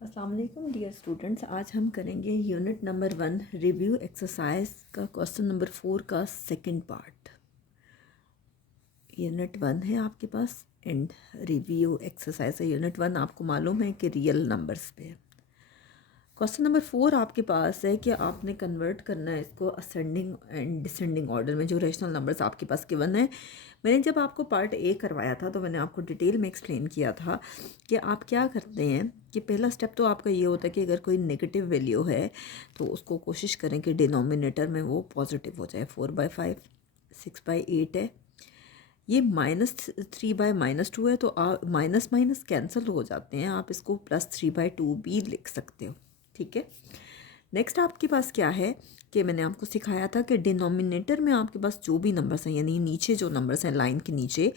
अस्सलाम वालेकुम dear students. आज हम करेंगे यूनिट नंबर 1 रिव्यू एक्सरसाइज का क्वेश्चन नंबर 4 का सेकंड पार्ट। यूनिट 1 है आपके पास एंड रिव्यू एक्सरसाइज है। यूनिट 1 आपको मालूम है कि रियल नंबर्स पे है। क्वेश्चन नंबर 4 आपके पास है कि आपने कन्वर्ट करना है इसको असेंडिंग एंड डिसेंडिंग ऑर्डर में। जो रेशनल नंबर्स आपके पास गिवन है, मैंने जब आपको पार्ट ए करवाया था तो मैंने आपको डिटेल में एक्सप्लेन किया था कि आप क्या करते हैं कि पहला स्टेप तो आपका ये होता है कि अगर कोई नेगेटिव वैल्यू है तो उसको कोशिश करें कि डिनोमिनेटर में वो पॉजिटिव हो जाए। 4/5 6/8 है, ये -3/-2 है, तो माइनस माइनस कैंसिल हो जाते हैं। आप इसको +3/2 भी लिख सकते हो, ठीक है। नेक्स्ट आपके पास क्या है कि मैंने आपको सिखाया था कि डिनोमिनेटर में आपके पास जो भी नंबर्स हैं, यानी नीचे जो नंबर्स हैं लाइन के नीचे,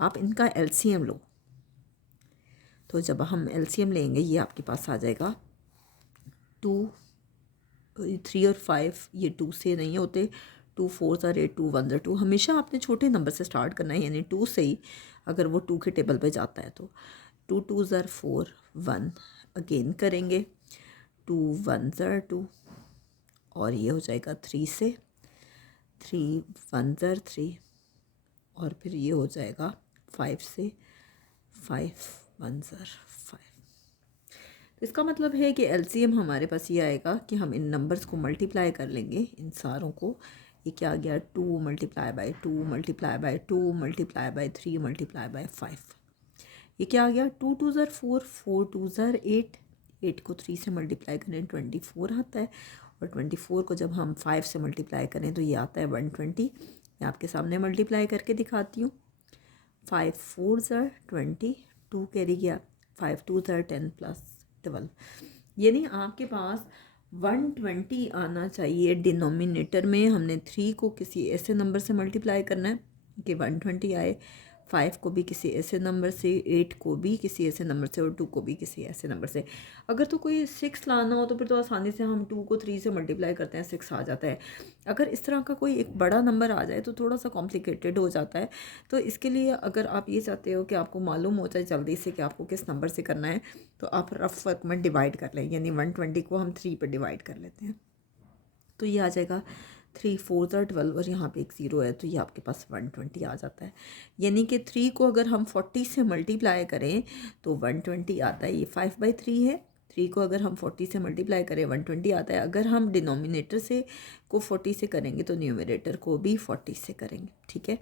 आप इनका एलसीएम लो। तो जब हम एलसीएम लेंगे ये आपके पास आ जाएगा 2, 3 और 5 ये 2 से नहीं होते। 2 4 ज़ार 8, 2 1 ज़ार 2। हमेशा आपने छोटे नंबर से स्टार्ट करना है, यानी 2 से ही अगर वो 2 के टेबल पे जाता है तो 2 2 ज़ार 4 1 अगेन करेंगे। 2 1 ज़ार 2 और ये हो जाएगा 3 से 3 1 ज़ार 3 और फिर ये हो जाएगा 5 से 5 1 ज़ार 5। तो इसका मतलब है कि एलसीएम हमारे पास ये आएगा कि हम इन नंबर्स को मल्टीप्लाई कर लेंगे, इन सारों को। ये क्या आ गया 2 × 2 × 2 × 3 × 5। ये क्या आ गया 2 2 ज़ार 4 4 2 ज़ार 8 8 को 3 से मल्टीप्लाई करें 24 आता है, और 24 को जब हम 5 से मल्टीप्लाई करें तो ये आता है 120। मैं आपके सामने मल्टीप्लाई करके दिखाती हूँ। 5 4 ज़ार 20, 2 कैरी गया, 5 2 ज़ार 10 + 12, यानी आपके पास 120 आना चाहिए डिनोमिनेटर में। हमने 3 को किसी ऐसे नंबर से मल्टीप्लाई करना है कि 120 आए, 5 को भी किसी ऐसे नंबर से, 8 को भी किसी ऐसे नंबर से, और 2 को भी किसी ऐसे नंबर से। अगर तो कोई 6 लाना हो तो फिर तो आसानी से हम 2 को 3 से मल्टीप्लाई करते हैं, 6 आ जाता है। अगर इस तरह का कोई एक बड़ा नंबर आ जाए तो थोड़ा सा कॉम्प्लिकेटेड हो जाता है। तो इसके लिए अगर आप ये चाहते हो कि आपको मालूम हो जाए जल्दी से कि आपको किस नंबर से करना है, तो आप रफ वर्क में डिवाइड कर लें, यानी 120 को हम 3 पर डिवाइड कर लेते हैं। तो ये आ जाएगा 3 4 ज़ार 12 और यहाँ पे एक 0 है, तो ये आपके पास 120 आ जाता है। यानी कि 3 को अगर हम 40 से मल्टीप्लाई करें तो 120 आता है। ये 5/3 है। 3 को अगर हम 40 से मल्टीप्लाई करें 120 आता है। अगर हम डिनोमिनेटर से को 40 से करेंगे तो न्यूमरेटर को भी 40 से करेंगे, ठीक है।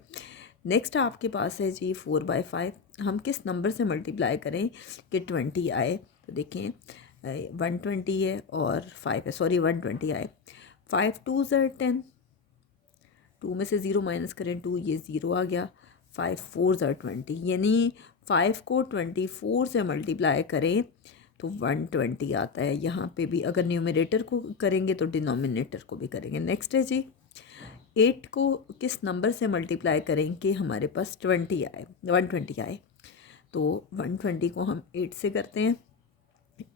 नेक्स्ट आपके पास है जी 4/5। हम किस नंबर से मल्टीप्लाई करें कि 20 आए, तो देखें 120 है और 5 है, सॉरी 120 आए। 5 2 ज़ार 10, 2 में से 0 माइनस करें 2, ये 0 आ गया। 5 4 ज़ार 20, यानी 5 को 24 से मल्टीप्लाई करें तो 120 आता है। यहाँ पे भी अगर न्यूमरेटर को करेंगे तो डिनोमिनेटर को भी करेंगे। नेक्स्ट है जी 8 को किस नंबर से मल्टीप्लाई करें कि हमारे पास 20 आए, 120 आए, तो 120 को हम 8 से करते हैं।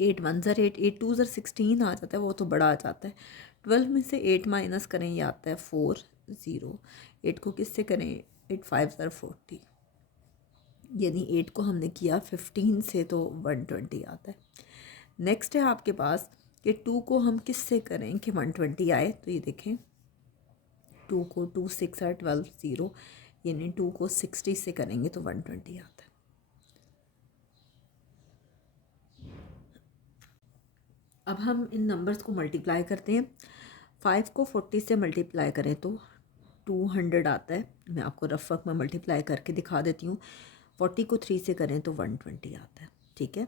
8 1 ज़ार 8, 8 2 ज़ार 16 आ जाता है, वो तो बड़ा आ जाता है। 12 में से 8 माइनस करें, ये आता है 4 0। 8 को किससे करें, 8 5 ज़ार 40, यानी 8 को हमने किया 15 से तो 120 आता है। नेक्स्ट है आपके पास कि 2 को हम किससे करें कि 120 आए, तो ये देखें 2 को 2 6 are 12 0, यानी 2 को 60 से करेंगे तो 120 आता है। अब हम इन नंबर्स को मल्टीप्लाई करते हैं। 5 को 40 से मल्टीप्लाई करें तो 200 आता है। मैं आपको रफ वर्क में मल्टीप्लाई करके दिखा देती हूँ। 40 को 3 से करें तो 120 आता है, ठीक है।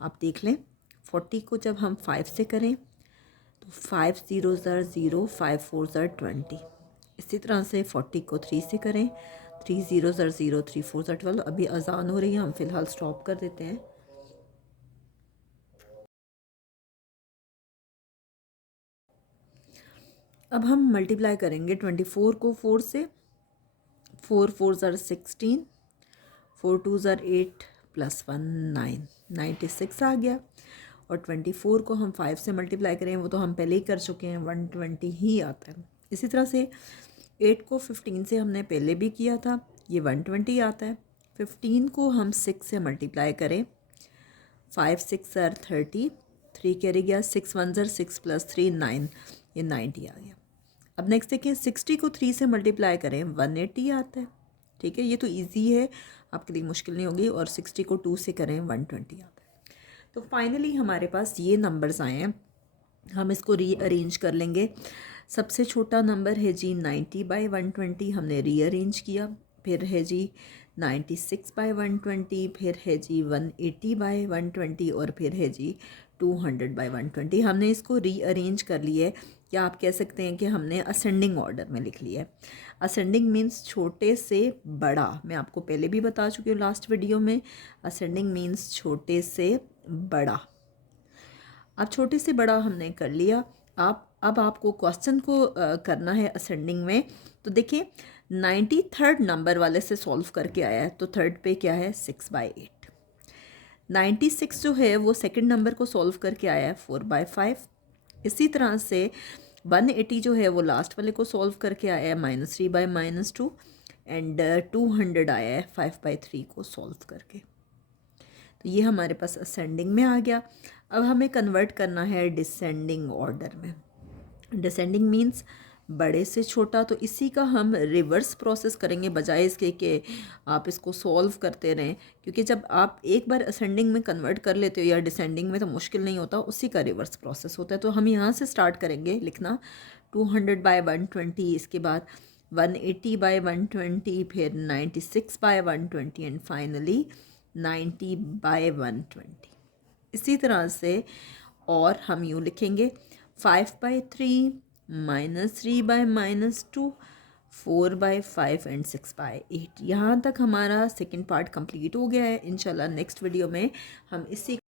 आप देख लें 40 को जब हम 5 से करें तो 5 0 ज़ार 0, 5 4 ज़ार 20। इसी तरह से 40 को 3 से करें, 3 0 ज़ार 0, 3 4 ज़ार 12। अभी अजान हो रही है, हम फ़िलहाल स्टॉप कर देते हैं। अब हम मल्टीप्लाई करेंगे 24 को 4 से। 4 4 ज़ार 16, 4 2 ज़ार 8 + 1 9, 96 आ गया। और 24 को हम 5 से मल्टीप्लाई करें, वो तो हम पहले ही कर चुके हैं, 120 ही आता है। इसी तरह से 8 को 15 से हमने पहले भी किया था, ये 120 आता है। 15 को हम 6 से मल्टीप्लाई करें, 5 6 आर 30, 3 कैरी गया, 6 1 ज़र 6 + 3 9, ये 90 आ गया। अब नेक्स्ट देखिए 60 को 3 से मल्टीप्लाई करें 180 आता है। ठीक है, ये तो इजी है, आपके लिए मुश्किल नहीं होगी। और 60 को 2 से करें 120 आता है। तो फाइनली हमारे पास ये नंबर्स आए हैं, हम इसको रीअरेंज कर लेंगे। सबसे छोटा नंबर है जी 90/120, हमने रीअरेंज किया। फिर है जी 96/120, फिर है जी 180/120 और फिर है जी 200/120। हमने इसको रीअरेंज कर लिया है, या आप कह सकते हैं कि हमने असेंडिंग ऑर्डर में लिख लिया है। असेंडिंग मीन्स छोटे से बड़ा, मैं आपको पहले भी बता चुकी हूँ लास्ट वीडियो में। असेंडिंग मीन्स छोटे से बड़ा। अब छोटे से बड़ा हमने कर लिया। आप अब आपको क्वेश्चन को करना है असेंडिंग में। तो देखिए 93rd नंबर वाले से सॉल्व करके आया है, तो थर्ड पे क्या है 6/8। 96 जो है वो सेकंड नंबर को सॉल्व करके आया है 4/5। इसी तरह से 180 जो है वो लास्ट वाले को सॉल्व करके आया है -3/-2। एंड 200 आया है 5/3 को सॉल्व करके। तो ये हमारे पास असेंडिंग में आ गया। अब हमें कन्वर्ट करना है डिसेंडिंग ऑर्डर में। डिसेंडिंग मीन्स बड़े से छोटा, तो इसी का हम रिवर्स प्रोसेस करेंगे, बजाय इसके कि आप इसको सॉल्व करते रहें। क्योंकि जब आप एक बार असेंडिंग में कन्वर्ट कर लेते हो या डिसेंडिंग में, तो मुश्किल नहीं होता, उसी का रिवर्स प्रोसेस होता है। तो हम यहाँ से स्टार्ट करेंगे लिखना 200/120, इसके बाद 180/120, फिर 96/120 एंड फाइनली 90/120। इसी तरह से और हम यूँ लिखेंगे 5/3, -3/-2, 4/5 एंड 6/8। यहाँ तक हमारा सेकंड पार्ट कंप्लीट हो गया है। इंशाल्लाह नेक्स्ट वीडियो में हम इसी